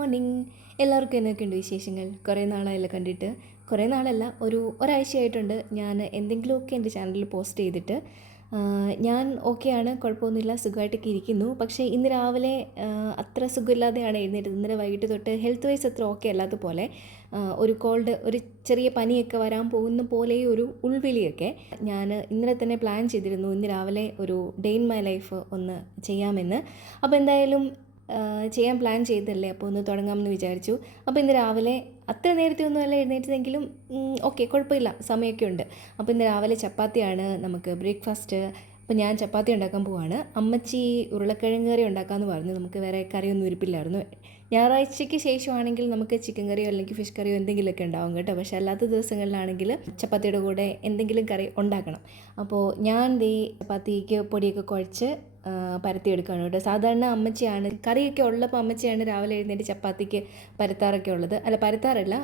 Morning എല്ലാവർക്കും എന്നൊക്കെയുണ്ട് വിശേഷങ്ങൾ? കുറേ നാളായല്ലോ കണ്ടിട്ട്. കുറേ നാളല്ല ഒരു ഒരാഴ്ചയായിട്ടുണ്ട്. ഞാൻ എന്തെങ്കിലുമൊക്കെ എന്റെ ചാനലിൽ പോസ്റ്റ് ചെയ്തിട്ട് ഞാൻ ഓക്കെയാണ് കുഴപ്പമൊന്നുമില്ല സുഖമായിട്ടൊക്കെ ഇരിക്കുന്നു. പക്ഷേ ഇന്ന് രാവിലെ അത്ര സുഖമില്ലാതെയാണ് എഴുന്നേറ്റത്. ഇന്നലെ വൈകിട്ട് തൊട്ട് ഹെൽത്ത് വൈസ് അത്ര ഓക്കെ അല്ലാത്ത പോലെ ഒരു കോൾഡ് ഒരു ചെറിയ പനിയൊക്കെ വരാൻ പോകുന്ന പോലെ ഒരു ഉൾവിളിയൊക്കെ ഞാൻ ഇന്നലെ തന്നെ പ്ലാൻ ചെയ്തിരുന്നു. ഇന്ന് രാവിലെ ഒരു ഡേ ഇൻ മൈ ലൈഫ് ഒന്ന് ചെയ്യാമെന്ന്. അപ്പോൾ എന്തായാലും ചെയ്യാൻ പ്ലാൻ ചെയ്തല്ലേ? അപ്പോൾ ഒന്ന് തുടങ്ങാമെന്ന് വിചാരിച്ചു. അപ്പോൾ ഇന്ന് രാവിലെ അത്ര നേരത്തെ ഒന്നും അല്ല എഴുന്നേറ്റതെങ്കിലും ഓക്കെ കുഴപ്പമില്ല. സമയമൊക്കെ ഉണ്ട്. അപ്പോൾ ഇന്ന് രാവിലെ ചപ്പാത്തിയാണ് നമുക്ക് ബ്രേക്ക്ഫാസ്റ്റ് അപ്പോൾ ഞാൻ ചപ്പാത്തി ഉണ്ടാക്കാൻ പോവാണ്. അമ്മച്ചി ഉരുളക്കിഴങ്ങ് കറി ഉണ്ടാക്കാമെന്ന് പറഞ്ഞു. നമുക്ക് വേറെ കറിയൊന്നും ഇരിപ്പില്ലായിരുന്നു ഞായറാഴ്ചയ്ക്ക് ശേഷമാണെങ്കിൽ നമുക്ക് ചിക്കൻ കറിയോ അല്ലെങ്കിൽ ഫിഷ് കറിയോ എന്തെങ്കിലുമൊക്കെ ഉണ്ടാവും കേട്ടോ. പക്ഷേ അല്ലാത്ത ദിവസങ്ങളിലാണെങ്കിൽ ചപ്പാത്തിയുടെ കൂടെ എന്തെങ്കിലും കറി ഉണ്ടാക്കണം. അപ്പോൾ ഞാൻ ദേ ചപ്പാത്തിക്ക് പൊടിയൊക്കെ കുഴച്ച് പരത്തി പരത്തിയെടുക്കുകയാണ് കേട്ടോ. സാധാരണ അമ്മച്ചിയാണ് കറിയൊക്കെ ഉള്ളപ്പോൾ അമ്മച്ചിയാണ് രാവിലെ എഴുന്നേറ്റ് ചപ്പാത്തിക്ക് പരത്താറൊക്കെ ഉള്ളത്. അല്ല പരത്താറല്ല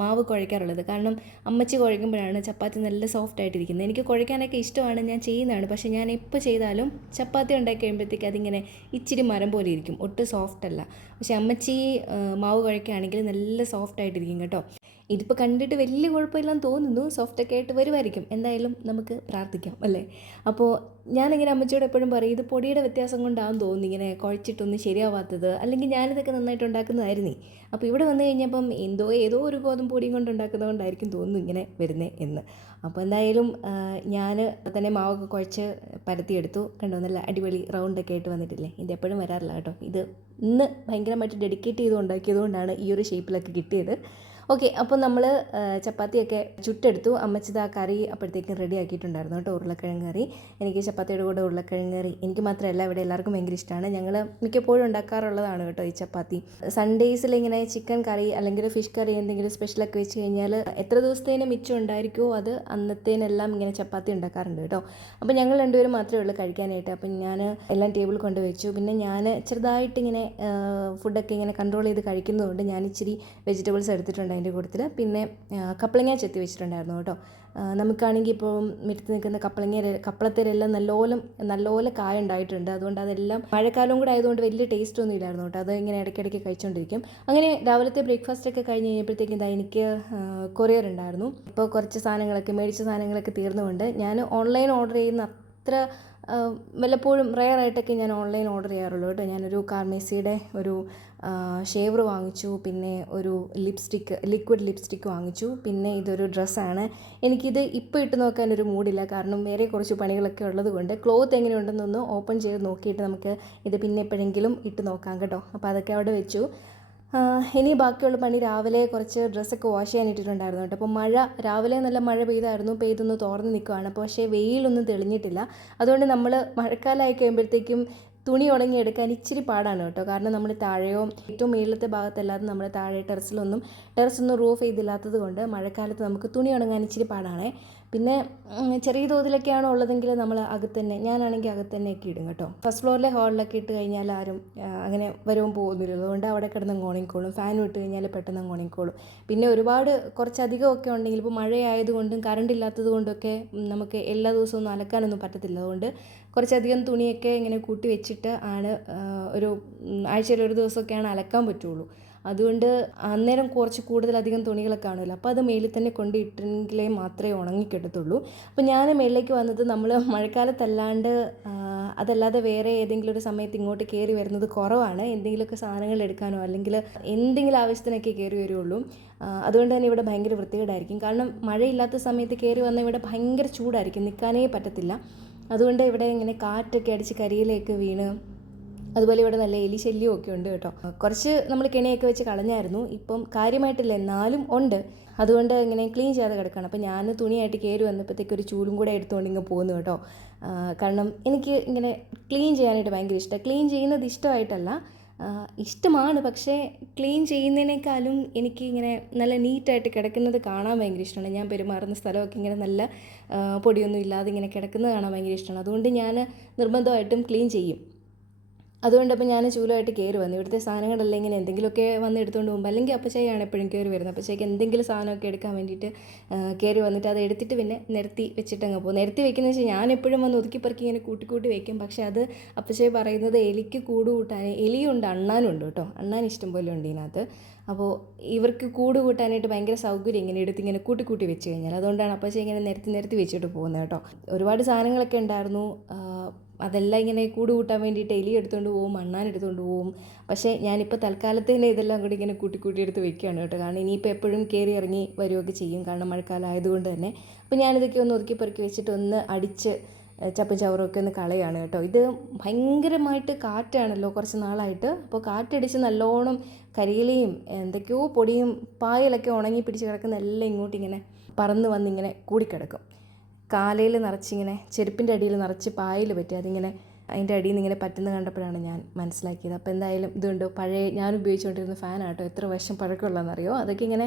മാവ് കുഴയ്ക്കാറുള്ളത്. കാരണം അമ്മച്ചി കുഴയ്ക്കുമ്പോഴാണ് ചപ്പാത്തി നല്ല സോഫ്റ്റ് ആയിട്ടിരിക്കുന്നത്. എനിക്ക് കുഴയ്ക്കാനൊക്കെ ഇഷ്ടമാണ് ഞാൻ ചെയ്യുന്നതാണ്. പക്ഷേ ഞാൻ എപ്പോൾ ചെയ്താലും ചപ്പാത്തി ഉണ്ടാക്കി കഴിയുമ്പോഴത്തേക്ക് അതിങ്ങനെ ഇച്ചിരി മരം പോലെ ഇരിക്കും. ഒട്ടും സോഫ്റ്റ് അല്ല. പക്ഷേ അമ്മച്ചി മാവ് കുഴയ്ക്കുകയാണെങ്കിൽ നല്ല സോഫ്റ്റായിട്ടിരിക്കും കേട്ടോ. ഇതിപ്പോൾ കണ്ടിട്ട് വലിയ കുഴപ്പമില്ലെന്ന് തോന്നുന്നു. സോഫ്റ്റൊക്കെ ആയിട്ട് വരുമായിരിക്കും എന്തായാലും നമുക്ക് പ്രാർത്ഥിക്കാം അല്ലേ? അപ്പോൾ ഞാനിങ്ങനെ അമ്മച്ചിയോട് എപ്പോഴും പറയും ഇത് പൊടിയുടെ വ്യത്യാസം കൊണ്ടാകും തോന്നുന്നു ഇങ്ങനെ കുഴച്ചിട്ടൊന്നും ശരിയാവാത്തത്. അല്ലെങ്കിൽ ഞാനിതൊക്കെ നന്നായിട്ട് ഉണ്ടാക്കുന്നതായിരുന്നേ. അപ്പോൾ ഇവിടെ വന്നു കഴിഞ്ഞപ്പം എന്തോ ഏതോ ഒരു ഗോതമ്പ് പൊടിയും കൊണ്ട് ഉണ്ടാക്കുന്നത് കൊണ്ടായിരിക്കും തോന്നുന്നു ഇങ്ങനെ വരുന്നത് എന്ന്. അപ്പോൾ എന്തായാലും ഞാൻ തന്നെ മാവൊക്കെ കുഴച്ച് പരത്തിയെടുത്തു. കണ്ടോ നല്ല അടിപൊളി റൗണ്ടൊക്കെ ആയിട്ട് വന്നിട്ടില്ലേ? ഇത് എപ്പോഴും വരാറില്ല കേട്ടോ. ഇത് ഇന്ന് ഭയങ്കരമായിട്ട് ഡെഡിക്കേറ്റ് ചെയ്ത് ഉണ്ടാക്കിയതുകൊണ്ടാണ് ഈ ഒരു ഷേപ്പിലൊക്കെ കിട്ടിയത്. ഓക്കെ അപ്പോൾ നമ്മൾ ചപ്പാത്തിയൊക്കെ ചുട്ടെടുത്തു. അമ്മച്ചത് ആ കറി അപ്പോഴത്തേക്കും റെഡി ആക്കിയിട്ടുണ്ടായിരുന്നു കേട്ടോ ഉരുളക്കിഴങ്ങ് കറി. എനിക്ക് ചപ്പാത്തിയുടെ കൂടെ ഉരുളക്കിഴങ്ങ് കറി. എനിക്ക് മാത്രമല്ല ഇവിടെ എല്ലാവർക്കും ഭയങ്കര ഇഷ്ടമാണ് ഞങ്ങൾ മിക്കപ്പോഴും ഉണ്ടാക്കാറുള്ളതാണ് കേട്ടോ ഈ ചപ്പാത്തി. സൺഡേയ്സിൽ ഇങ്ങനെ ചിക്കൻ കറി അല്ലെങ്കിൽ ഫിഷ് കറി എന്തെങ്കിലും സ്പെഷ്യലൊക്കെ വെച്ച് കഴിഞ്ഞാൽ എത്ര ദിവസത്തേനും മിച്ചം ഉണ്ടായിരിക്കുമോ അത് അന്നത്തേനെല്ലാം ഇങ്ങനെ ചപ്പാത്തി ഉണ്ടാക്കാറുണ്ട് കേട്ടോ. അപ്പോൾ ഞങ്ങൾ രണ്ടുപേരും മാത്രമേ ഉള്ളൂ കഴിക്കാനായിട്ട്. അപ്പം ഞാൻ എല്ലാം ടേബിൾ കൊണ്ട് വെച്ചു. പിന്നെ ഞാൻ ചെറുതായിട്ട് ഇങ്ങനെ ഫുഡൊക്കെ ഇങ്ങനെ കൺട്രോൾ ചെയ്ത് കഴിക്കുന്നതുകൊണ്ട് ഞാൻ ഇച്ചിരി വെജിറ്റബിൾസ് എടുത്തിട്ടുണ്ട് അതിന്റെ കൂട്ടത്തിൽ പിന്നെ കപ്പളങ്ങ ചെത്തി വെച്ചിട്ടുണ്ടായിരുന്നു കേട്ടോ. നമുക്കാണെങ്കിൽ ഇപ്പോൾ മിറ്റത്ത് നിൽക്കുന്ന കപ്പളങ്ങ കപ്പളത്തേരെല്ലാം നല്ലോലം നല്ലോലെ കായ ഉണ്ടായിട്ടുണ്ട്. അതുകൊണ്ട് അതെല്ലാം മഴക്കാലവും കൂടെ ആയതുകൊണ്ട് വലിയ ടേസ്റ്റ് ഒന്നും ഇല്ലായിരുന്നു കേട്ടോ. അത് ഇങ്ങനെ ഇടയ്ക്കിടയ്ക്ക് കഴിച്ചുകൊണ്ടിരിക്കും അങ്ങനെ രാവിലത്തെ ബ്രേക്ക്ഫാസ്റ്റ് ഒക്കെ കഴിഞ്ഞ് കഴിഞ്ഞപ്പോഴത്തേക്കും ഇതാ എനിക്ക് കൊറിയർ ഉണ്ടായിരുന്നു. ഇപ്പോൾ കുറച്ച് സാധനങ്ങളൊക്കെ മേടിച്ച സാധനങ്ങളൊക്കെ തീർന്നുകൊണ്ട് ഞാൻ ഓൺലൈൻ ഓർഡർ ചെയ്യുന്ന അത്ര വല്ലപ്പോഴും റെയർ ആയിട്ടൊക്കെ ഞാൻ ഓൺലൈൻ ഓർഡർ ചെയ്യാറുള്ളൂ കേട്ടോ. ഞാനൊരു കാർമേസിയുടെ ഒരു ഷേവർ വാങ്ങിച്ചു പിന്നെ ഒരു ലിപ്സ്റ്റിക്ക് ലിക്വിഡ് ലിപ്സ്റ്റിക്ക് വാങ്ങിച്ചു. പിന്നെ ഇതൊരു ഡ്രസ്സാണ് എനിക്കിത് ഇപ്പോൾ ഇട്ട് നോക്കാൻ ഒരു മൂഡില്ല കാരണം വേറെ കുറച്ച് പണികളൊക്കെ ഉള്ളത് കൊണ്ട് ക്ലോത്ത് എങ്ങനെയുണ്ടെന്നൊന്ന് ഓപ്പൺ ചെയ്ത് നോക്കിയിട്ട് നമുക്ക് ഇത് പിന്നെ എപ്പോഴെങ്കിലും ഇട്ട് നോക്കാം കേട്ടോ. അപ്പോൾ അതൊക്കെ അവിടെ വെച്ചു. ഇനി ബാക്കിയുള്ള പണി രാവിലെ കുറച്ച് ഡ്രസ്സൊക്കെ വാഷ് ചെയ്യാൻ ഇട്ടിട്ടുണ്ടായിരുന്നു കേട്ടോ. അപ്പോൾ മഴ രാവിലെ നല്ല മഴ പെയ്തായിരുന്നു. പെയ്തൊന്ന് തുറന്ന് നിൽക്കുകയാണ് അപ്പോൾ പക്ഷേ വെയിലൊന്നും തെളിഞ്ഞിട്ടില്ല. അതുകൊണ്ട് നമ്മൾ മഴക്കാലമായി കഴിയുമ്പോഴത്തേക്കും തുണി ഉണങ്ങിയെടുക്കാൻ ഇച്ചിരി പാടാണ് കേട്ടോ. കാരണം നമ്മൾ താഴെയോ ഏറ്റവും മേളിലത്തെ ഭാഗത്തല്ലാതെ നമ്മൾ താഴെ ടെറസിലൊന്നും ടെറസൊന്നും റൂഫ് ചെയ്തില്ലാത്തത് കൊണ്ട് മഴക്കാലത്ത് നമുക്ക് തുണി ഉണങ്ങാൻ ഇച്ചിരി പാടാണേ. പിന്നെ ചെറിയ തോതിലൊക്കെയാണ് ഉള്ളതെങ്കിൽ നമ്മൾ അകത്ത് തന്നെ ഞാനാണെങ്കിൽ അകത്ത് തന്നെ ഒക്കെ ഇടും കേട്ടോ. ഫസ്റ്റ് ഫ്ലോറിലെ ഹാളിലൊക്കെ ഇട്ട് കഴിഞ്ഞാൽ ആരും അങ്ങനെ വരവും പോകുന്നില്ല അതുകൊണ്ട് അവിടെ കിടന്ന് ഉണങ്ങിക്കോളും ഫാനും ഇട്ട് കഴിഞ്ഞാൽ പെട്ടെന്ന് ഉണങ്ങിക്കോളും പിന്നെ ഒരുപാട് കുറച്ചധികം ഒക്കെ ഉണ്ടെങ്കിൽ ഇപ്പോൾ മഴയായതുകൊണ്ടും കറണ്ട് ഇല്ലാത്തത് കൊണ്ടൊക്കെ നമുക്ക് എല്ലാ ദിവസവും ഒന്നും അലക്കാനൊന്നും പറ്റത്തില്ല. അതുകൊണ്ട് കുറച്ചധികം തുണിയൊക്കെ ഇങ്ങനെ കൂട്ടി വെച്ചിട്ട് ആണ് ഒരു ആഴ്ചയിൽ ഒരു ദിവസമൊക്കെയാണ് അലക്കാൻ പറ്റുള്ളൂ. അതുകൊണ്ട് അന്നേരം കുറച്ച് കൂടുതലധികം തുണികളൊക്കെ കാണുമല്ലോ അപ്പോൾ അത് മേലിൽ തന്നെ കൊണ്ട് ഇട്ടെങ്കിലേ മാത്രമേ ഉണങ്ങിക്കിട്ടത്തുള്ളൂ അപ്പോൾ ഞാൻ മേളിലേക്ക് വന്നത് നമ്മൾ മഴക്കാലത്തല്ലാണ്ട് അതല്ലാതെ വേറെ ഏതെങ്കിലും ഒരു സമയത്ത് ഇങ്ങോട്ട് കയറി വരുന്നത് കുറവാണ്. എന്തെങ്കിലുമൊക്കെ സാധനങ്ങൾ എടുക്കാനോ അല്ലെങ്കിൽ എന്തെങ്കിലും ആവശ്യത്തിനൊക്കെ കയറി വരുള്ളൂ. അതുകൊണ്ട് തന്നെ ഇവിടെ ഭയങ്കര വൃത്തികേടായിരിക്കും. കാരണം മഴയില്ലാത്ത സമയത്ത് കയറി വന്നാൽ ഇവിടെ ഭയങ്കര ചൂടായിരിക്കും. നിൽക്കാനേ പറ്റത്തില്ല. അതുകൊണ്ട് ഇവിടെ ഇങ്ങനെ കാറ്റൊക്കെ അടിച്ച് കരിയിലേക്ക് വീണ്. അതുപോലെ ഇവിടെ നല്ല എലി ശല്യവും ഒക്കെ ഉണ്ട് കേട്ടോ. കുറച്ച് നമ്മൾ കിണിയൊക്കെ വെച്ച് കളഞ്ഞായിരുന്നു. ഇപ്പം കാര്യമായിട്ടില്ല എന്നാലും ഉണ്ട്. അതുകൊണ്ട് ഇങ്ങനെ ക്ലീൻ ചെയ്യാതെ കിടക്കണം. അപ്പം ഞാൻ തുണിയായിട്ട് കയറി വന്നപ്പോഴത്തേക്ക് ഒരു ചൂലും കൂടെ എടുത്തുകൊണ്ട് ഇങ്ങനെ പോകുന്നു കേട്ടോ. കാരണം എനിക്ക് ഇങ്ങനെ ക്ലീൻ ചെയ്യാനായിട്ട് ഭയങ്കര ഇഷ്ടമാണ് ക്ലീൻ ചെയ്യുന്നത് ഇഷ്ടമായിട്ടല്ല. ഇഷ്ടമാണ്. പക്ഷേ ക്ലീൻ ചെയ്യുന്നതിനേക്കാളും എനിക്ക് ഇങ്ങനെ നല്ല നീറ്റായിട്ട് കിടക്കുന്നത് കാണാൻ ഭയങ്കര ഇഷ്ടമാണ്. ഞാൻ പെരുമാറുന്ന സ്ഥലമൊക്കെ ഇങ്ങനെ നല്ല പൊടിയൊന്നും ഇല്ലാതെ ഇങ്ങനെ കിടക്കുന്നത് കാണാൻ ഭയങ്കര ഇഷ്ടമാണ്. അതുകൊണ്ട് ഞാൻ നിർബന്ധമായിട്ടും ക്ലീൻ ചെയ്യും. അതുകൊണ്ട് അപ്പോൾ ഞാൻ ചൂലമായിട്ട് കയറി വന്നു. ഇവിടുത്തെ സാധനങ്ങളെല്ലാം ഇങ്ങനെ എന്തെങ്കിലുമൊക്കെ വന്ന് എടുത്തുകൊണ്ട് പോകുമ്പോൾ അല്ലെങ്കിൽ അപ്പച്ചയാണ് എപ്പോഴും കയറി വരുന്നത്. അപ്പച്ചയ്ക്ക് എന്തെങ്കിലും സാധനമൊക്കെ എടുക്കാൻ വേണ്ടിയിട്ട് കയറി വന്നിട്ട് അത് എടുത്തിട്ട് പിന്നെ നിരത്തി വെച്ചിട്ട് അങ്ങ് പോകും. നിരത്തി വെക്കുന്നത് വെച്ചാൽ ഞാൻ എപ്പോഴും വന്ന് ഒതുക്കി പറക്കി ഇങ്ങനെ കൂട്ടി കൂട്ടി വെക്കും. പക്ഷേ അത് അപ്പച്ചേ പറയുന്നത് എലിക്ക് കൂട് കൂട്ടാൻ എലിയുണ്ട് അണ്ണാനും ഉണ്ട് കേട്ടോ. അണ്ണാൻ ഇഷ്ടം പോലെ ഉണ്ട് ഇതിനകത്ത്. അപ്പോൾ ഇവർക്ക് കൂട് കൂട്ടാനായിട്ട് ഭയങ്കര സൗകര്യം ഇങ്ങനെ എടുത്ത് ഇങ്ങനെ കൂട്ടി കൂട്ടി വെച്ച് കഴിഞ്ഞാൽ. അതുകൊണ്ടാണ് അപ്പച്ചേ ഇങ്ങനെ നിരത്തി നിരത്തി വെച്ചിട്ട് പോകുന്നത് കേട്ടോ. ഒരുപാട് സാധനങ്ങളൊക്കെ ഉണ്ടായിരുന്നു. അതെല്ലാം ഇങ്ങനെ കൂട് കൂട്ടാൻ വേണ്ടിയിട്ട് എലി എടുത്തുകൊണ്ട് പോവും മണ്ണാൻ എടുത്തുകൊണ്ട് പോവും. പക്ഷേ ഞാനിപ്പോൾ തൽക്കാലത്തേന് ഇതെല്ലാം കൂടി ഇങ്ങനെ കൂട്ടി കൂട്ടി എടുത്ത് വെക്കുകയാണ് കേട്ടോ. കാരണം ഇനിയിപ്പോൾ എപ്പോഴും കയറി ഇറങ്ങി വരികയൊക്കെ ചെയ്യും. കാരണം മഴക്കാലം ആയതുകൊണ്ട് തന്നെ. അപ്പോൾ ഞാനിതൊക്കെ ഒന്ന് ഒതുക്കി പെറുക്കി വെച്ചിട്ട് ഒന്ന് അടിച്ച് ചപ്പും ചവറൊക്കെ ഒന്ന് കളയാണ് കേട്ടോ. ഇത് ഭയങ്കരമായിട്ട് കാറ്റാണല്ലോ കുറച്ച് നാളായിട്ട്. അപ്പോൾ കാറ്റടിച്ച് നല്ലോണം കരിയിലയും എന്തൊക്കെയോ പൊടിയും പായലൊക്കെ ഉണങ്ങി പിടിച്ച് കിടക്കുന്ന എല്ലാം ഇങ്ങോട്ടിങ്ങനെ പറന്ന് വന്നിങ്ങനെ കൂടിക്കിടക്കും. കാലയിൽ നിറച്ചിങ്ങനെ ചെരുപ്പിന്റെ അടിയിൽ നിറച്ച് പായൽ പറ്റി. അതിങ്ങനെ അതിന്റെ അടിയിൽ നിന്ന് ഇങ്ങനെ പറ്റുന്ന കണ്ടപ്പോഴാണ് ഞാൻ മനസ്സിലാക്കിയത്. അപ്പോൾ എന്തായാലും ഇതുണ്ട്? പഴയ ഞാൻ ഉപയോഗിച്ചുകൊണ്ടിരുന്ന ഫാനാട്ടോ. എത്ര വർഷം പഴക്കമുള്ളതെന്നറിയോ? അതൊക്കെ ഇങ്ങനെ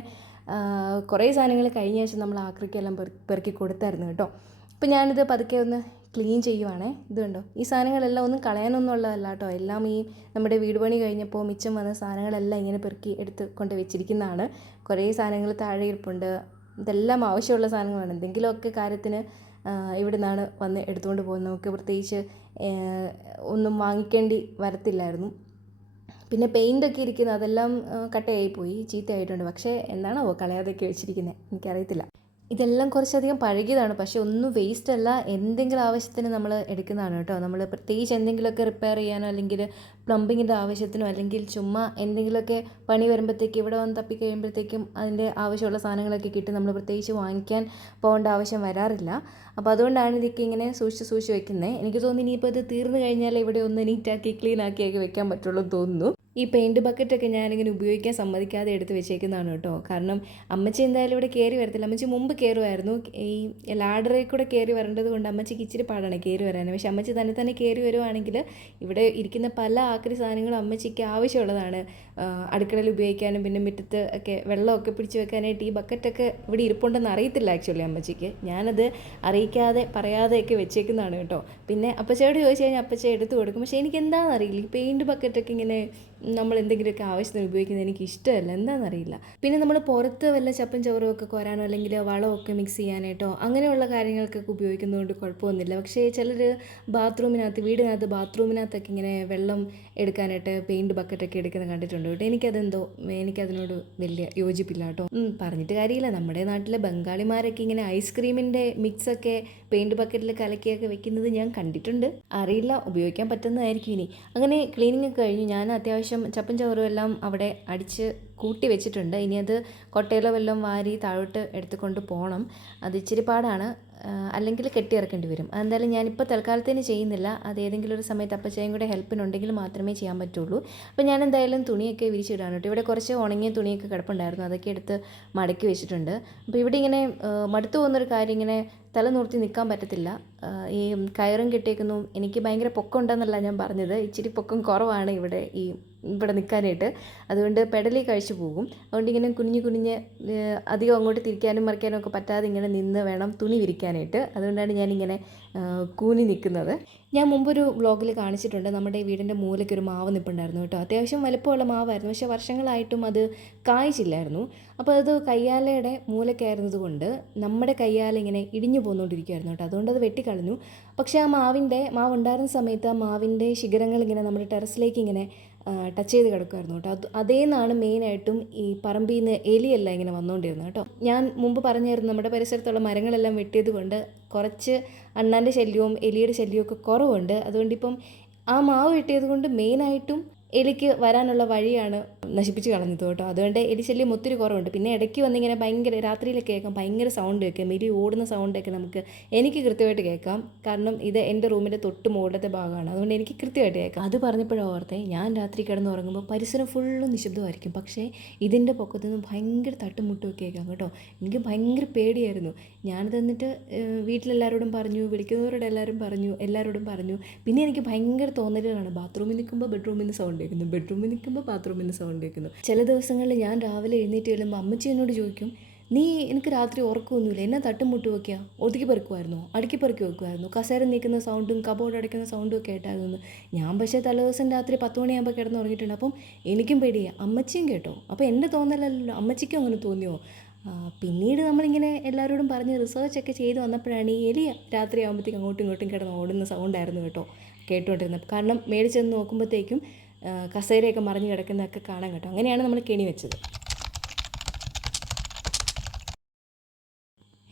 കുറേ സാധനങ്ങൾ കഴിഞ്ഞ ആഴ്ച നമ്മൾ ആക്രിക്കെല്ലാം പെറു പെറുക്കി കൊടുത്തായിരുന്നു കേട്ടോ. അപ്പോൾ ഞാനിത് പതുക്കെ ഒന്ന് ക്ലീൻ ചെയ്യുവാണേ. ഇത് കണ്ടോ ഈ സാധനങ്ങളെല്ലാം ഒന്നും കളയാനൊന്നും ഉള്ളതല്ല കേട്ടോ എല്ലാം ഈ നമ്മുടെ വീട് പണി കഴിഞ്ഞപ്പോൾ മിച്ചം വന്ന സാധനങ്ങളെല്ലാം ഇങ്ങനെ പെറുക്കി എടുത്ത് കൊണ്ട് വെച്ചിരിക്കുന്നതാണ്. കുറേ സാധനങ്ങൾ താഴെ ഇരിപ്പുണ്ട്. ഇതെല്ലാം ആവശ്യമുള്ള സാധനങ്ങളാണ്. എന്തെങ്കിലുമൊക്കെ കാര്യത്തിന് ഇവിടെ നിന്നാണ് വന്ന് എടുത്തുകൊണ്ട് പോകുന്നത്. നമുക്ക് പ്രത്യേകിച്ച് ഒന്നും വാങ്ങിക്കേണ്ടി വരത്തില്ലായിരുന്നു. പിന്നെ പെയിന്റൊക്കെ ഇരിക്കുന്നത് അതെല്ലാം കട്ടയായി പോയി ചീത്തയായിട്ടുണ്ട്. പക്ഷേ എന്താണോ കളയാതൊക്കെ വെച്ചിരിക്കുന്നത് എനിക്കറിയത്തില്ല. ഇതെല്ലാം കുറച്ചധികം പഴകിയതാണ്. പക്ഷേ ഒന്നും വേസ്റ്റ് അല്ല. എന്തെങ്കിലും ആവശ്യത്തിന് നമ്മൾ എടുക്കുന്നതാണ് കേട്ടോ. നമ്മൾ പ്രത്യേകിച്ച് എന്തെങ്കിലുമൊക്കെ റിപ്പയർ ചെയ്യാനോ അല്ലെങ്കിൽ പ്ലംബിങ്ങിന്റെ ആവശ്യത്തിനോ അല്ലെങ്കിൽ ചുമ്മാ എന്തെങ്കിലുമൊക്കെ പണി വരുമ്പോഴത്തേക്ക് ഇവിടെ വന്ന് തപ്പി കഴിയുമ്പോഴത്തേക്കും അതിന്റെ ആവശ്യമുള്ള സാധനങ്ങളൊക്കെ കിട്ടി നമ്മൾ പ്രത്യേകിച്ച് വാങ്ങിക്കാൻ പോകേണ്ട ആവശ്യം വരാറില്ല. അപ്പോൾ അതുകൊണ്ടാണ് ഇതൊക്കെ ഇങ്ങനെ സൂക്ഷിച്ച് സൂക്ഷിച്ച് വെക്കുന്നത്. എനിക്ക് തോന്നുന്നു ഇനിയിപ്പോൾ ഇത് തീർന്നു കഴിഞ്ഞാൽ ഇവിടെ ഒന്ന് നീറ്റാക്കി ക്ലീനാക്കിയൊക്കെ വെക്കാൻ പറ്റുള്ളൂ തോന്നുന്നു. ഈ പെയിന്റ് ബക്കറ്റൊക്കെ ഞാനിങ്ങനെ ഉപയോഗിക്കാൻ സമ്മതിക്കാതെ എടുത്ത് വെച്ചേക്കുന്നതാണ് കേട്ടോ. കാരണം അമ്മച്ചി എന്തായാലും ഇവിടെ കയറി വരത്തില്ല. അമ്മച്ചി മുമ്പ് കയറുമായിരുന്നു ഈ ലാഡറിൽ കൂടെ കയറി വരേണ്ടത് കൊണ്ട് അമ്മച്ചിക്ക് ഇച്ചിരി പാടാണ് കയറി വരാൻ. പക്ഷെ അമ്മച്ചി തന്നെ തന്നെ കയറി വരുവാണെങ്കിൽ ഇവിടെ ഇരിക്കുന്ന പല ആക്രി സാധനങ്ങളും അമ്മച്ചിക്ക് ആവശ്യമുള്ളതാണ്. അടുക്കളയിൽ ഉപയോഗിക്കാനും പിന്നെ മുറ്റത്ത് ഒക്കെ വെള്ളമൊക്കെ പിടിച്ച് വെക്കാനായിട്ട് ഈ ബക്കറ്റൊക്കെ ഇവിടെ ഇരിപ്പുണ്ടെന്ന് അറിയത്തില്ല ആക്ച്വലി അമ്മച്ചിക്ക്. ഞാനത് അറിയിക്കാതെ പറയാതെയൊക്കെ വെച്ചേക്കുന്നതാണ് കേട്ടോ. പിന്നെ അപ്പച്ചയോട് ചോദിച്ചു കഴിഞ്ഞാൽ അപ്പച്ച എടുത്ത് കൊടുക്കും. പക്ഷേ എനിക്ക് എന്താണെന്ന് അറിയില്ല. ഈ പെയിന്റ് ബക്കറ്റൊക്കെ ഇങ്ങനെ നമ്മൾ എന്തെങ്കിലുമൊക്കെ ആവശ്യത്തിന് ഉപയോഗിക്കുന്നത് എനിക്ക് ഇഷ്ടമല്ല എന്താണെന്നറിയില്ല. പിന്നെ നമ്മൾ പുറത്ത് വല്ല ചപ്പൻ ചവറും ഒക്കെ കോരാനോ അല്ലെങ്കിൽ വളമൊക്കെ മിക്സ് ചെയ്യാനായിട്ടോ അങ്ങനെയുള്ള കാര്യങ്ങൾക്കൊക്കെ ഉപയോഗിക്കുന്നതുകൊണ്ട് കുഴപ്പമൊന്നുമില്ല. പക്ഷേ ചിലർ ബാത്റൂമിനകത്ത് വീടിനകത്ത് ബാത്റൂമിനകത്തൊക്കെ ഇങ്ങനെ വെള്ളം എടുക്കാനായിട്ട് പെയിന്റ് ബക്കറ്റൊക്കെ എടുക്കുന്നത് കണ്ടിട്ടുണ്ട് കേട്ടോ. എനിക്കതെന്തോ എനിക്കതിനോട് വലിയ യോജിപ്പില്ല കേട്ടോ. പറഞ്ഞിട്ട് കാര്യമില്ല. നമ്മുടെ നാട്ടിലെ ബംഗാളിമാരൊക്കെ ഇങ്ങനെ ഐസ്ക്രീമിന്റെ മിക്സൊക്കെ പെയിന്റ് ബക്കറ്റിൽ കലക്കിയൊക്കെ വെക്കുന്നത് ഞാൻ കണ്ടിട്ടുണ്ട്. അറിയില്ല ഉപയോഗിക്കാൻ പറ്റുന്നതായിരിക്കും ഇനി. അങ്ങനെ ക്ലീനിങ് ഒക്കെ കഴിഞ്ഞ് ഞാൻ അത്യാവശ്യം ചപ്പും ചവറും എല്ലാം അവിടെ അടിച്ച് കൂട്ടി വെച്ചിട്ടുണ്ട്. ഇനി അത് കൊട്ടയിലോ വല്ലതും വാരി താഴോട്ട് എടുത്തുകൊണ്ട് പോകണം അത് ഇച്ചിരി പാടാണ്. അല്ലെങ്കിൽ കെട്ടിയിറക്കേണ്ടി വരും. അതെന്തായാലും ഞാനിപ്പോൾ തൽക്കാലത്തേന് ചെയ്യുന്നില്ല. അത് ഏതെങ്കിലും ഒരു സമയത്ത് അപ്പച്ചയും കൂടെ ഹെൽപ്പിനുണ്ടെങ്കിൽ മാത്രമേ ചെയ്യാൻ പറ്റുള്ളൂ. അപ്പോൾ ഞാൻ എന്തായാലും തുണിയൊക്കെ വിരിച്ചിടാൻ കേട്ടോ. ഇവിടെ കുറച്ച് ഉണങ്ങിയ തുണിയൊക്കെ കിടപ്പുണ്ടായിരുന്നു. അതൊക്കെ എടുത്ത് മടക്കി വെച്ചിട്ടുണ്ട്. അപ്പോൾ ഇവിടെ ഇങ്ങനെ മടുത്തു പോകുന്നൊരു കാര്യം ഇങ്ങനെ തല നിർത്തി നിൽക്കാൻ പറ്റത്തില്ല. ഈ കയറും കെട്ടിയേക്കുന്നു. എനിക്ക് ഭയങ്കര പൊക്കം ഉണ്ടെന്നല്ല ഞാൻ പറഞ്ഞത്. ഇച്ചിരി പൊക്കം കുറവാണ് ഇവിടെ ഈ ഇവിടെ നിൽക്കാനായിട്ട്. അതുകൊണ്ട് പെടലി കഴിച്ചു പോകും. അതുകൊണ്ട് ഇങ്ങനെ കുനിഞ്ഞ് കുനിഞ്ഞ് അധികം അങ്ങോട്ട് തിരിക്കാനും മറിക്കാനും ഒക്കെ പറ്റാതെ ഇങ്ങനെ നിന്ന് വേണം തുണി വിരിക്കാനായിട്ട്. അതുകൊണ്ടാണ് ഞാനിങ്ങനെ കൂനി നിൽക്കുന്നത്. ഞാൻ മുമ്പൊരു വ്ളോഗിൽ കാണിച്ചിട്ടുണ്ട്. നമ്മുടെ ഈ വീടിന്റെ മൂലയ്ക്ക് ഒരു മാവ് നിൽപ്പുണ്ടായിരുന്നു കേട്ടോ. അത്യാവശ്യം വലുപ്പമുള്ള മാവായിരുന്നു. പക്ഷേ വർഷങ്ങളായിട്ടും അത് കായ്ച്ചില്ലായിരുന്നു. അപ്പോൾ അത് കയ്യാലയുടെ മൂലയ്ക്കായിരുന്നത് കൊണ്ട് നമ്മുടെ കയ്യാല ഇങ്ങനെ ഇടിഞ്ഞു പോന്നുകൊണ്ടിരിക്കുമായിരുന്നു കേട്ടോ. അതുകൊണ്ട് അത് വെട്ടിക്കളഞ്ഞു പക്ഷേ ആ മാവിന്റെ മാവ് ഉണ്ടായിരുന്ന സമയത്ത് ആ മാവിന്റെ ശിഖരങ്ങൾ ഇങ്ങനെ നമ്മുടെ ടെറസിലേക്ക് ഇങ്ങനെ ടച്ച് ചെയ്ത് കിടക്കുമായിരുന്നു കേട്ടോ. അത് അതേന്നാണ് മെയിനായിട്ടും ഈ പറമ്പിൽ നിന്ന് എലിയെല്ലാം ഇങ്ങനെ വന്നുകൊണ്ടിരുന്നത് കേട്ടോ. ഞാൻ മുമ്പ് പറഞ്ഞായിരുന്നു നമ്മുടെ പരിസരത്തുള്ള മരങ്ങളെല്ലാം വെട്ടിയത് കൊണ്ട് കുറച്ച് അണ്ണാന്റെ ശല്യവും എലിയുടെ ശല്യവും ഒക്കെ കുറവുണ്ട്. അതുകൊണ്ടിപ്പം ആ മാവ് വെട്ടിയത് കൊണ്ട് മെയിനായിട്ടും എലിക്ക് വരാനുള്ള വഴിയാണ് നശിപ്പിച്ച് കളഞ്ഞത് കേട്ടോ. അതുകൊണ്ട് എലി ശല്യം ഒത്തിരി കുറവുണ്ട്. പിന്നെ ഇടയ്ക്ക് വന്നിങ്ങനെ ഭയങ്കര രാത്രിയിലൊക്കെ കേൾക്കാം ഭയങ്കര സൗണ്ട് കേൾക്കാം എലി ഓടുന്ന സൗണ്ടൊക്കെ നമുക്ക് എനിക്ക് കൃത്യമായിട്ട് കേൾക്കാം. കാരണം ഇത് എന്റെ റൂമിന്റെ തൊട്ട് മുകളിലത്തെ ഭാഗമാണ്. അതുകൊണ്ട് എനിക്ക് കൃത്യമായിട്ട് കേൾക്കാം. അത് പറഞ്ഞപ്പോഴാണ് ഓർത്തേ ഞാൻ രാത്രി കിടന്ന് ഉറങ്ങുമ്പോൾ പരിസരം ഫുള്ളും നിശബ്ദമായിരിക്കും. പക്ഷേ ഇതിന്റെ പൊക്കത്തു നിന്ന് ഭയങ്കര തട്ടുമുട്ടുമൊക്കെ കേൾക്കാം കേട്ടോ. എനിക്ക് ഭയങ്കര പേടിയായിരുന്നു. ഞാനത് എന്നിട്ട് വീട്ടിലെല്ലാവരോടും പറഞ്ഞു വിളിക്കുന്നവരോട് എല്ലാവരും പറഞ്ഞു എല്ലാവരോടും പറഞ്ഞു. പിന്നെ എനിക്ക് ഭയങ്കര തോന്നലുകളാണ്. ബാത്റൂമിൽ നിൽക്കുമ്പോൾ ബെഡ്റൂമിൽ നിന്ന് സൗണ്ട് കേൾക്കുന്നു ബെഡ്റൂമിൽ നിൽക്കുമ്പോൾ ബാത്റൂമിൽ നിന്ന് സൗണ്ട് കേൾക്കുന്നു. ചില ദിവസങ്ങളിൽ ഞാൻ രാവിലെ എഴുന്നേറ്റ് കഴിയുമ്പോൾ അമ്മച്ചി എന്നോട് ചോദിക്കും നീ എനിക്ക് രാത്രി ഉറക്കമൊന്നുമില്ല എന്നെ തട്ടും മുട്ടും വയ്ക്കുക ഒതുക്കി പെറുക്കുമായിരുന്നു അടുക്കി പെറുക്കി വെക്കുമായിരുന്നു കസേര നീക്കുന്ന സൗണ്ടും കബോർഡ് അടയ്ക്കുന്ന സൗണ്ടും ഒക്കെ ആയിട്ടായിരുന്നു ഞാൻ പക്ഷേ തലേദിവസം രാത്രി പത്ത് മണിയാകുമ്പോൾ കിടന്ന് ഉറങ്ങിയിട്ടുണ്ട്. അപ്പം എനിക്കും പേടിയാ. അമ്മച്ചിയും കേട്ടോ. അപ്പോൾ എന്റെ തോന്നലല്ലോ അമ്മച്ചിക്കും അങ്ങനെ തോന്നിയോ? പിന്നീട് നമ്മളിങ്ങനെ എല്ലാവരോടും പറഞ്ഞ് റിസർച്ച് ഒക്കെ ചെയ്ത് വന്നപ്പോഴാണ് ഈ എലിയ രാത്രി ആകുമ്പോഴത്തേക്കും അങ്ങോട്ടും ഇങ്ങോട്ടും കിടന്ന് ഓടുന്ന സൗണ്ടായിരുന്നു കേട്ടോ കേട്ടുകൊണ്ടിരുന്നത് കാരണം മേടിച്ചെന്ന് നോക്കുമ്പോഴത്തേക്കും കസേരയൊക്കെ മറിഞ്ഞ് കിടക്കുന്നതൊക്കെ കാണാൻ കേട്ടോ. അങ്ങനെയാണ് നമ്മൾ കെണി വെച്ചത്.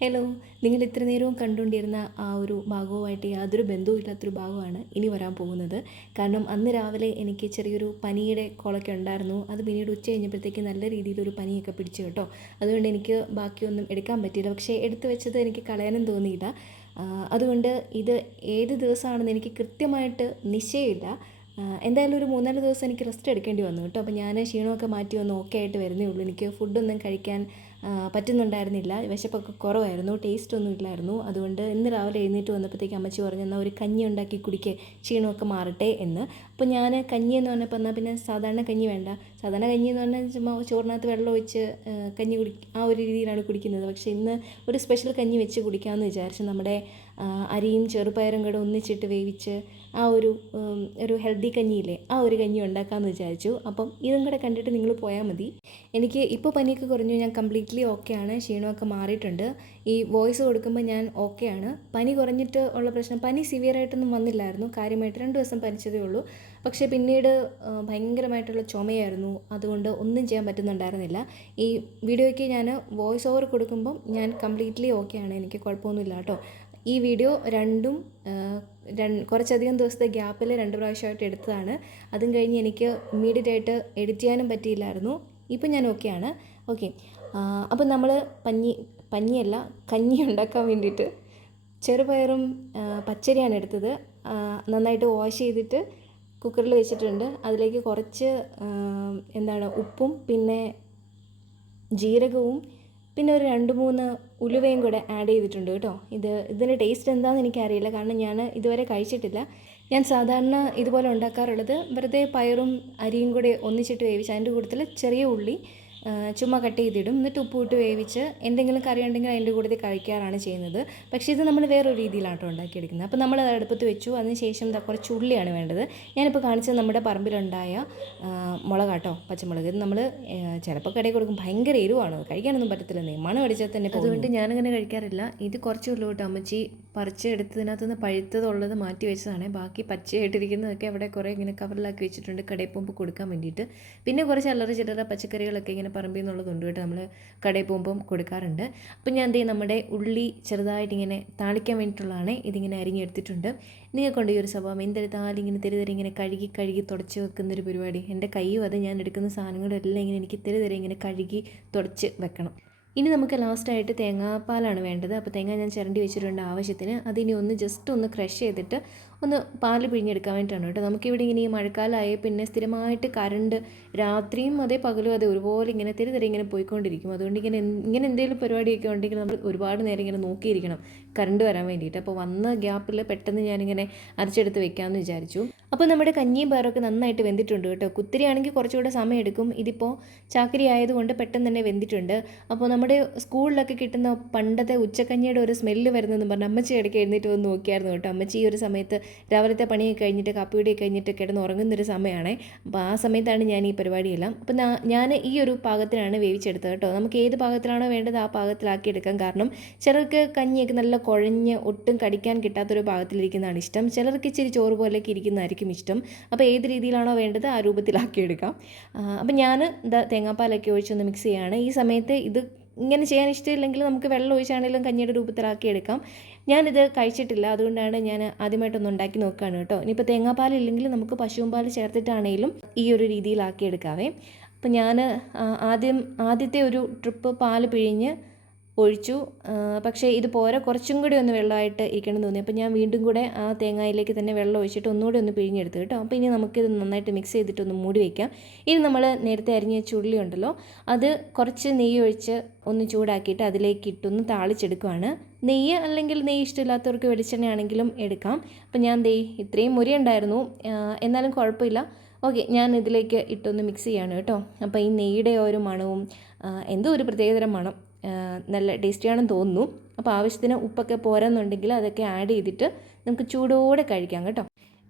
ഹലോ നിങ്ങൾ ഇത്ര നേരവും കണ്ടുകൊണ്ടിരുന്ന ആ ഒരു ഭാഗവുമായിട്ട് യാതൊരു ബന്ധവുമില്ലാത്തൊരു ഭാഗമാണ് ഇനി വരാൻ പോകുന്നത്. കാരണം അന്ന് രാവിലെ എനിക്ക് ചെറിയൊരു പനിയുടെ കോളൊക്കെ ഉണ്ടായിരുന്നു. അത് പിന്നീട് ഉച്ച കഴിഞ്ഞപ്പോഴത്തേക്ക് നല്ല രീതിയിലൊരു പനിയൊക്കെ പിടിച്ചു കേട്ടോ. അതുകൊണ്ട് എനിക്ക് ബാക്കിയൊന്നും എടുക്കാൻ പറ്റിയില്ല. പക്ഷേ എടുത്തു വെച്ചത് എനിക്ക് കളയാനും തോന്നിയില്ല. അതുകൊണ്ട് ഇത് ഏത് ദിവസമാണെന്ന് എനിക്ക് കൃത്യമായിട്ട് നിശ്ചയമില്ല. എന്തായാലും ഒരു മൂന്നാൽ ദിവസം എനിക്ക് റെസ്റ്റ് എടുക്കേണ്ടി വന്നു കേട്ടോ. അപ്പോൾ ഞാൻ ക്ഷീണമൊക്കെ മാറ്റി വന്ന് ഓക്കെ ആയിട്ട് വരുന്നേ ഉള്ളൂ. എനിക്ക് ഫുഡൊന്നും കഴിക്കാൻ പറ്റുന്നുണ്ടായിരുന്നില്ല. വിശപ്പൊക്കെ കുറവായിരുന്നു. ടേസ്റ്റ് ഒന്നും ഇല്ലായിരുന്നു. അതുകൊണ്ട് ഇന്ന് രാവിലെ എഴുന്നേറ്റ് വന്നപ്പോഴത്തേക്ക് അമ്മച്ചി പറഞ്ഞു എന്നാൽ ഒരു കഞ്ഞി ഉണ്ടാക്കി കുടിക്കുക ക്ഷീണമൊക്കെ മാറട്ടെ എന്ന്. അപ്പോൾ ഞാൻ കഞ്ഞി എന്ന് പറഞ്ഞപ്പോൾ എന്നാൽ പിന്നെ സാധാരണ കഞ്ഞി വേണ്ട. സാധാരണ കഞ്ഞി എന്ന് പറഞ്ഞാൽ ചുമ്മാ ചോറിനകത്ത് വെള്ളം ഒഴിച്ച് കഞ്ഞി കുടി ആ ഒരു രീതിയിലാണ് കുടിക്കുന്നത്. പക്ഷേ ഇന്ന് ഒരു സ്പെഷ്യൽ കഞ്ഞി വെച്ച് കുടിക്കാമെന്ന് വിചാരിച്ചു നമ്മുടെ അരിയും ചെറുപയറും കൂടെ ഒന്നിച്ചിട്ട് വേവിച്ച് ആ ഒരു ഒരു ഹെൽത്തി കഞ്ഞിയില്ലേ ആ ഒരു കഞ്ഞി ഉണ്ടാക്കാമെന്ന് വിചാരിച്ചു. അപ്പം ഇതും കൂടെ കണ്ടിട്ട് നിങ്ങൾ പോയാൽ മതി. എനിക്ക് ഇപ്പോൾ പനിയൊക്കെ കുറഞ്ഞു ഞാൻ കംപ്ലീറ്റ്ലി ഓക്കെയാണ് ക്ഷീണമൊക്കെ മാറിയിട്ടുണ്ട്. ഈ വോയിസ് കൊടുക്കുമ്പോൾ ഞാൻ ഓക്കെയാണ് പനി കുറഞ്ഞിട്ട് ഉള്ള പ്രശ്നം പനി സിവിയർ ആയിട്ടൊന്നും വന്നില്ലായിരുന്നു. കാര്യമായിട്ട് രണ്ട് ദിവസം പനിച്ചതേ ഉള്ളൂ. പക്ഷേ പിന്നീട് ഭയങ്കരമായിട്ടുള്ള ചുമയായിരുന്നു. അതുകൊണ്ട് ഒന്നും ചെയ്യാൻ പറ്റുന്നുണ്ടായിരുന്നില്ല. ഈ വീഡിയോയ്ക്ക് ഞാൻ വോയിസ് ഓവർ കൊടുക്കുമ്പം ഞാൻ കംപ്ലീറ്റ്ലി ഓക്കെയാണ് എനിക്ക് കുഴപ്പമൊന്നുമില്ല കേട്ടോ. ഈ വീഡിയോ രണ്ടും കുറച്ചധികം ദിവസത്തെ ഗ്യാപ്പിൽ രണ്ട് പ്രാവശ്യമായിട്ട് എടുത്തതാണ്. അതും കഴിഞ്ഞ് എനിക്ക് ഇമ്മീഡിയറ്റ് ആയിട്ട് എഡിറ്റ് ചെയ്യാനും പറ്റിയില്ലായിരുന്നു. ഇപ്പം ഞാൻ ഓക്കെയാണ് ഓക്കെ അപ്പം നമ്മൾ പഞ്ഞി പഞ്ഞിയല്ല കഞ്ഞി ഉണ്ടാക്കാൻ വേണ്ടിയിട്ട് ചെറുപയറും പച്ചരിയാണ് എടുത്തത്. നന്നായിട്ട് വാഷ് ചെയ്തിട്ട് കുക്കറിൽ വെച്ചിട്ടുണ്ട്. അതിലേക്ക് കുറച്ച് എന്താണ് ഉപ്പും പിന്നെ ജീരകവും പിന്നെ ഒരു രണ്ട് മൂന്ന് ഉലുവയും കൂടെ ആഡ് ചെയ്തിട്ടുണ്ട് കേട്ടോ. ഇത് ഇതിന്റെ ടേസ്റ്റ് എന്താണെന്ന് എനിക്കറിയില്ല. കാരണം ഞാൻ ഇതുവരെ കഴിച്ചിട്ടില്ല. ഞാൻ സാധാരണ ഇതുപോലെ ഉണ്ടാക്കാറുള്ളത് വെറുതെ പയറും അരിയും കൂടെ ഒന്നിച്ചിട്ട് വേവിച്ച് അതിന്റെ കൂട്ടത്തിൽ ചെറിയ ഉള്ളി ചുമ്മാ കട്ട് ചെയ്തിടും. എന്നിട്ട് ഉപ്പ് ഇട്ട് വേവിച്ച് എന്തെങ്കിലും കറി ഉണ്ടെങ്കിൽ അതിന്റെ കൂടെ കഴിക്കാറാണ് ചെയ്യുന്നത്. പക്ഷേ ഇത് നമ്മൾ വേറൊരു രീതിയിലാണ് കേട്ടോ ഉണ്ടാക്കിയെടുക്കുന്നത്. അപ്പോൾ നമ്മൾ അത് അടുപ്പത്ത് വെച്ചു. അതിന് ശേഷം ദാ കുറച്ച് ഉള്ളിയാണ് വേണ്ടത്. ഞാനിപ്പോൾ കാണിച്ചത് നമ്മുടെ പറമ്പിലുണ്ടായ മുളകാട്ടോ പച്ചമുളക്. ഇത് നമ്മൾ ചിലപ്പോൾ കടയിൽ കൊടുക്കും. ഭയങ്കര എരിവാണ്. കഴിക്കാനൊന്നും പറ്റത്തില്ല. മണം അടിച്ചാൽ തന്നെ അതുകൊണ്ട് ഞാനങ്ങനെ കഴിക്കാറില്ല. ഇത് കുറച്ച് ഉള്ളൂ കേട്ടോ. അമ്മച്ചി പറിച്ച് എടുത്തതിനകത്തുനിന്ന് പഴുത്തതുള്ളത് മാറ്റി വെച്ചതാണ്. ബാക്കി പച്ചയായിട്ടിരിക്കുന്നതൊക്കെ അവിടെ കുറേ ഇങ്ങനെ കവറിലാക്കി വെച്ചിട്ടുണ്ട്. കടയിൽ പോകുമ്പോൾ കൊടുക്കാൻ വേണ്ടിയിട്ട്. പിന്നെ കുറച്ച് അല്ലറ ചില്ലറ പച്ചക്കറികളൊക്കെ ഇങ്ങനെ പറമ്പിൽ നിന്നുള്ളതുണ്ട് കേട്ടോ നമ്മൾ കടയിൽ പോകുമ്പം കൊടുക്കാറുണ്ട്. അപ്പം ഞാൻ എന്ത് ചെയ്യും നമ്മുടെ ഉള്ളി ചെറുതായിട്ട് ഇങ്ങനെ താളിക്കാൻ വേണ്ടിയിട്ടുള്ളതാണ് ഇതിങ്ങനെ അരിഞ്ഞെടുത്തിട്ടുണ്ട് നിങ്ങൾക്കുണ്ട് ഈ ഒരു സ്വഭാവം എന്തെടുത്താലും ഇങ്ങനെ തെരു തെരെ ഇങ്ങനെ കഴുകി കഴുകി തുടച്ച് വെക്കുന്നൊരു പരിപാടി. എന്റെ കൈയും അത് ഞാൻ എടുക്കുന്ന സാധനങ്ങളെല്ലാം ഇങ്ങനെ എനിക്ക് തെരു തെരെ ഇങ്ങനെ കഴുകി തുടച്ച് വെക്കണം. ഇനി നമുക്ക് ലാസ്റ്റായിട്ട് തേങ്ങാപ്പാലാണ് വേണ്ടത്. അപ്പോൾ തേങ്ങ ഞാൻ ചിരണ്ടി വെച്ചിട്ടുണ്ട് ആവശ്യത്തിന്. അതിനി ഒന്ന് ജസ്റ്റ് ഒന്ന് ക്രഷ് ചെയ്തിട്ട് ഒന്ന് പാൽ പിഴിഞ്ഞെടുക്കാൻ വേണ്ടിയിട്ടാണ് കേട്ടോ. നമുക്കിവിടെ ഇങ്ങനെ ഈ മഴക്കാലമായ പിന്നെ സ്ഥിരമായിട്ട് കറണ്ട് രാത്രിയും അതേ പകലും അതേ ഒരുപോലെ ഇങ്ങനെ തെരി ഇങ്ങനെ പോയിക്കൊണ്ടിരിക്കും. അതുകൊണ്ട് ഇങ്ങനെ ഇങ്ങനെ എന്തെങ്കിലും പരിപാടിയൊക്കെ ഉണ്ടെങ്കിൽ നമ്മൾ ഒരുപാട് നേരം ഇങ്ങനെ നോക്കിയിരിക്കണം. കറണ്ട് വരാൻ വേണ്ടിയിട്ട്. അപ്പോൾ വന്ന ഗ്യാപ്പിൽ പെട്ടെന്ന് ഞാനിങ്ങനെ അരച്ചെടുത്ത് വെക്കാമെന്ന് വിചാരിച്ചു. അപ്പോൾ നമ്മുടെ കഞ്ഞിയും പയറൊക്കെ നന്നായിട്ട് വെന്തിട്ടുണ്ട് കേട്ടോ. കുത്തിരി ആണെങ്കിൽ കുറച്ചുകൂടെ സമയം എടുക്കും ഇതിപ്പോൾ ചാക്കരി ആയതുകൊണ്ട് പെട്ടെന്ന് തന്നെ വെന്തിട്ടുണ്ട്. അപ്പോൾ നമ്മുടെ സ്കൂളിലൊക്കെ കിട്ടുന്ന പണ്ടത്തെ ഉച്ചക്കഞ്ഞിയുടെ ഒരു സ്മെല്ല് വരുന്നതെന്ന് പറഞ്ഞാൽ അമ്മച്ചി ഇടയ്ക്ക് എഴുന്നേറ്റ് വന്ന് നോക്കിയായിരുന്നു കേട്ടോ. അമ്മച്ചി ഈ ഒരു സമയത്ത് രാവിലത്തെ പണിയൊക്കെ കഴിഞ്ഞിട്ട് കാപ്പിയുടെ കഴിഞ്ഞിട്ട് കിടന്ന് ഉറങ്ങുന്നൊരു സമയമാണ്. അപ്പോൾ ആ സമയത്താണ് ഞാൻ ഈ പരിപാടിയെല്ലാം. അപ്പോൾ ഞാൻ ഈ ഒരു പാകത്തിനാണ് വേവിച്ചെടുത്തത് കേട്ടോ. നമുക്ക് ഏത് പാകത്തിലാണോ വേണ്ടത് ആ പാകത്തിലാക്കി എടുക്കാം കാരണം ചിലർക്ക് കഞ്ഞിയൊക്കെ നല്ല കുഴഞ്ഞ് ഒട്ടും കടിക്കാൻ കിട്ടാത്തൊരു പാകത്തിലിരിക്കുന്നതാണ് ഇഷ്ടം. ചിലർക്ക് ഇച്ചിരി ചോറ് പോലെയൊക്കെ ഇരിക്കുന്നതായിരിക്കും ഇഷ്ടം. അപ്പോൾ ഏത് രീതിയിലാണോ വേണ്ടത് ആ രൂപത്തിലാക്കി എടുക്കാം അപ്പോൾ ഞാൻ എന്താ തേങ്ങാപ്പാലൊക്കെ ഒഴിച്ചൊന്ന് മിക്സ് ചെയ്യുകയാണ് ഈ സമയത്ത് ഇത് ഇങ്ങനെ ചെയ്യാൻ ഇഷ്ടമില്ലെങ്കിൽ നമുക്ക് വെള്ളം ഒഴിച്ചാണെങ്കിലും കഞ്ഞിയുടെ രൂപത്തിലാക്കി എടുക്കാം ഞാനിത് കഴിച്ചിട്ടില്ല. അതുകൊണ്ടാണ് ഞാൻ ആദ്യമായിട്ടൊന്ന് ഉണ്ടാക്കി നോക്കുകയാണ് കേട്ടോ. ഇനിയിപ്പോൾ തേങ്ങാപ്പാൽ ഇല്ലെങ്കിൽ നമുക്ക് പശുവും പാൽ ചേർത്തിട്ടാണെങ്കിലും ഈ ഒരു രീതിയിലാക്കി എടുക്കാവേ അപ്പോൾ ഞാൻ ആദ്യം ആദ്യത്തെ ഒരു ട്രിപ്പ് പാൽ പിഴിഞ്ഞ് ഒഴിച്ചു. പക്ഷേ ഇത് പോരാ കുറച്ചും കൂടി ഒന്ന് വെള്ളമായിട്ട് ഇരിക്കണം തോന്നി. അപ്പോൾ ഞാൻ വീണ്ടും കൂടെ ആ തേങ്ങയിലേക്ക് തന്നെ വെള്ളം ഒഴിച്ചിട്ട് ഒന്നുകൂടി ഒന്ന് പിഴിഞ്ഞെടുത്തു കേട്ടോ. അപ്പോൾ ഇനി നമുക്കിത് നന്നായിട്ട് മിക്സ് ചെയ്തിട്ട് ഒന്ന് മൂടി വയ്ക്കാം ഇനി നമ്മൾ നേരത്തെ അരിഞ്ഞ ചുള്ളി ഉണ്ടല്ലോ അത് കുറച്ച് നെയ്യ് ഒഴിച്ച് ഒന്ന് ചൂടാക്കിയിട്ട് അതിലേക്ക് ഇട്ടൊന്ന് താളിച്ചെടുക്കുവാണ്. നെയ്യ് അല്ലെങ്കിൽ നെയ്യ് ഇഷ്ടമില്ലാത്തവർക്ക് വെളിച്ചെണ്ണയാണെങ്കിലും എടുക്കാം. അപ്പോൾ ഞാൻ ദേ ഇത്രയും മുരി ഉണ്ടായിരുന്നു എന്നാലും കുഴപ്പമില്ല. ഓക്കെ ഞാൻ ഇതിലേക്ക് ഇട്ടൊന്ന് മിക്സ് ചെയ്യാണ് കേട്ടോ. അപ്പോൾ ഈ നെയ്യുടെ ഒരു മണവും എന്തോ ഒരു പ്രത്യേകതരം മണം. നല്ല ടേസ്റ്റിയാണെന്ന് തോന്നുന്നു. അപ്പോൾ ആവശ്യത്തിന് ഉപ്പൊക്കെ പോരാന്നുണ്ടെങ്കിൽ അതൊക്കെ ആഡ് ചെയ്തിട്ട് നമുക്ക് ചൂടോടെ കഴിക്കാം കേട്ടോ.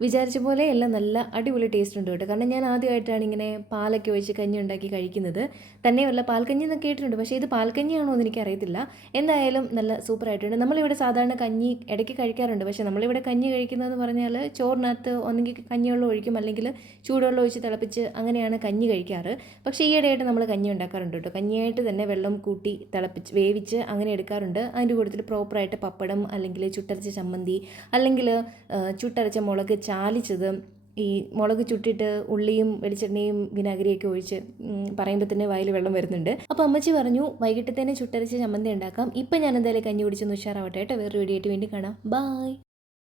വിചാരിച്ച പോലെ എല്ലാം നല്ല അടിപൊളി ടേസ്റ്റ് ഉണ്ട് കേട്ടോ. കാരണം ഞാൻ ആദ്യമായിട്ടാണ് ഇങ്ങനെ പാലൊക്കെ ഒഴിച്ച് കഞ്ഞി ഉണ്ടാക്കി കഴിക്കുന്നത്. തന്നെയുമല്ല പാൽക്കഞ്ഞി എന്നൊക്കെ കേട്ടിട്ടുണ്ട്. പക്ഷേ ഇത് പാൽക്കഞ്ഞിയാണോ എന്ന് എനിക്കറിയത്തില്ല. എന്തായാലും നല്ല സൂപ്പറായിട്ടുണ്ട് നമ്മളിവിടെ സാധാരണ കഞ്ഞി ഇടയ്ക്ക് കഴിക്കാറുണ്ട്. പക്ഷേ നമ്മളിവിടെ കഞ്ഞി കഴിക്കുന്നതെന്ന് പറഞ്ഞാൽ ചോറിനകത്ത് ഒന്നെങ്കിൽ കഞ്ഞിവെള്ളം ഒഴിക്കും അല്ലെങ്കിൽ ചൂടുവെള്ളം ഒഴിച്ച് തിളപ്പിച്ച് അങ്ങനെയാണ് കഞ്ഞി കഴിക്കാറ്. പക്ഷേ ഈയിടെയായിട്ട് നമ്മൾ കഞ്ഞി ഉണ്ടാക്കാറുണ്ട് കേട്ടോ. കഞ്ഞിയായിട്ട് തന്നെ വെള്ളം കൂട്ടി തിളപ്പിച്ച് വേവിച്ച് അങ്ങനെ എടുക്കാറുണ്ട്. അതിന്റെ കൂട്ടത്തിൽ പ്രോപ്പറായിട്ട് പപ്പടം അല്ലെങ്കിൽ ചുട്ടരച്ച ചമ്മന്തി അല്ലെങ്കിൽ ചുട്ടരച്ച മുളക് ചാലിച്ചത് ഈ മുളക് ചുട്ടിട്ട് ഉള്ളിയും വെളിച്ചെണ്ണയും വിനാഗിരിയൊക്കെ ഒഴിച്ച് പറയുമ്പോൾ തന്നെ വായിൽ വെള്ളം വരുന്നുണ്ട്. അപ്പോൾ അമ്മച്ചി പറഞ്ഞു വൈകിട്ട് തന്നെ ചുട്ടരച്ച് ചമ്മന്തി ഉണ്ടാക്കാം. ഇപ്പം ഞാൻ എന്തായാലും കഞ്ഞി കുടിച്ചൊന്ന് ഉഷാറാവട്ടെ കേട്ടോ. വേറൊരു വീഡിയോ ആയിട്ട് വേണ്ടി കാണാം. ബായ്